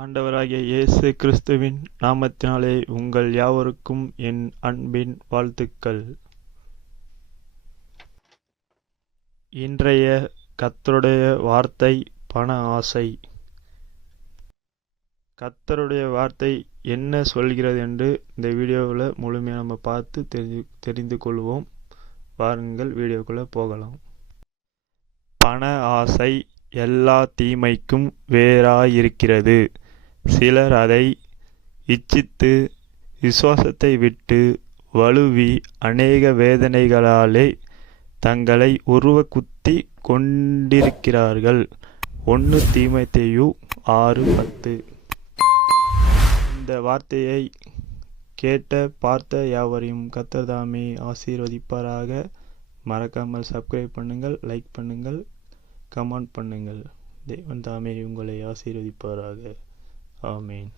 ஆண்டவராகிய இயேசு கிறிஸ்துவின் நாமத்தினாலே உங்கள் யாவருக்கும் என் அன்பின் வாழ்த்துக்கள். இன்றைய கர்த்தருடைய வார்த்தை பண ஆசை. கர்த்தருடைய வார்த்தை என்ன சொல்கிறது என்று இந்த வீடியோவில் முழுமையாக நம்ம பார்த்து தெரிந்து கொள்வோம். வாருங்கள் வீடியோக்குள்ளே போகலாம். பண ஆசை எல்லா தீமைக்கும் வேறாயிருக்கிறது. சிலர் அதை இச்சித்து விசுவாசத்தை விட்டு வழுவி அநேக வேதனைகளாலே தங்களை குத்தி கொண்டிருக்கிறார்கள். 1 தீமோத்தேயு 6:10. இந்த வார்த்தையை கேட்ட பார்த்த யாவரையும் கர்த்தர் தாமே ஆசீர்வதிப்பாராக. மறக்காமல் சப்ஸ்கிரைப் பண்ணுங்கள், லைக் பண்ணுங்கள், கமெண்ட் பண்ணுங்கள். தேவன் தாமே உங்களை ஆசீர்வதிப்பாராக. ஆமென்.